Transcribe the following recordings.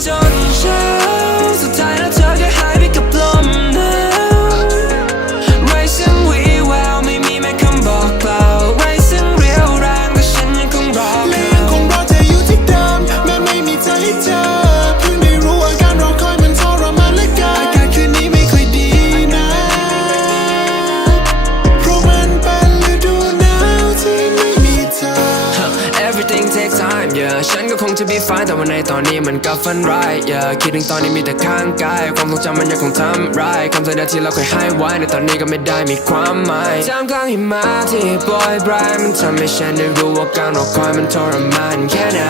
Jordan ฉันก็คงจะ be fine แต่ว่าในตอนนี้มันก็ฝันร้าย yeah คิดถึงตอนนี้มีแต่ข้างกาย ความทรงจำมันยังคงทำร้ายคำสัญญาที่เราเคยให้ไว้ในตอนนี้ก็ไม่ได้มีความหมายท่ามกลางหิมะที่โปรยปลายมันทำให้ฉันได้รู้ว่าการรอคอยมันทรมานแค่ไหน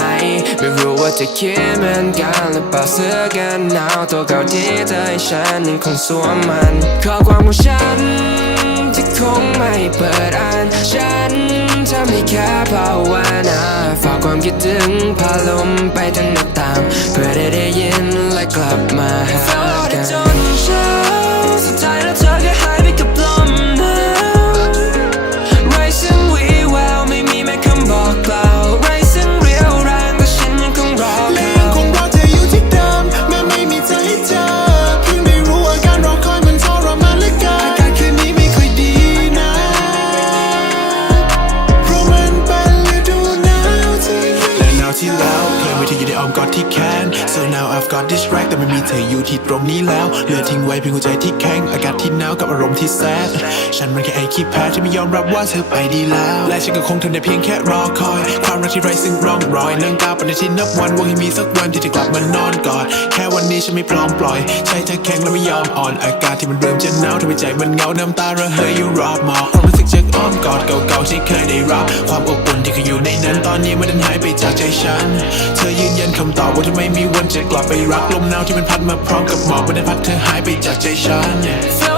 ไม่รู้ว่าจะคิดเหมือนกันหรือเปล่าเสื้อกันหนาวตัวเก่าที่เธอให้ฉันยังคงสวมมันข้อความของฉัน ความคิดถึงพาลมไปทางหน้าต่าง เพื่อได้ได้ยินและกลับมาหาาวที่แล้วเคยมีเธออยู่ในอ้อมกอดที่แค้น so now I've got this rack แต่ไม่มีเธออยู่ที่ตรงนี้แล้วเหลือทิ้งไว้เพียงหัวใจที่แข็งอากาศที่หนาวกับอารมณ์ที่แซดฉันมันแค่ไอ้ขี้แพ้ที่ไม่ยอมรับว่าเธอไปดีแล้ว และฉันก็คงทนได้เพียงแค่รอคอย ความรักที่ไร้ซึ่งร่องรอยเรื่องก้าวไปในที่นับวันหวังให้มีสักวันที่จะกลับมานอนกอดแค่ นี้ฉันไม่พร้อมปล่อย ใช้เธอแข็งและไม่ยอมอ่อน อากาศที่มันเริ่มจะหนาวทำให้ใจมันเหงาน้ำตาระเหยอยู่รอบหมอกความรู้สึกจากอ้อมกอดเก่าๆที่เคยได้รับ ความอบอุ่นที่เคยอยู่ในนั้นตอนนี้มันดันหายไปจากใจฉัน เธอยืนยันคำตอบว่าเธอไม่มีวันจะกลับไปรักลมหนาวที่มันพัดมาพร้อมกับหมอกมันได้พัดเธอหายไปจากใจฉัน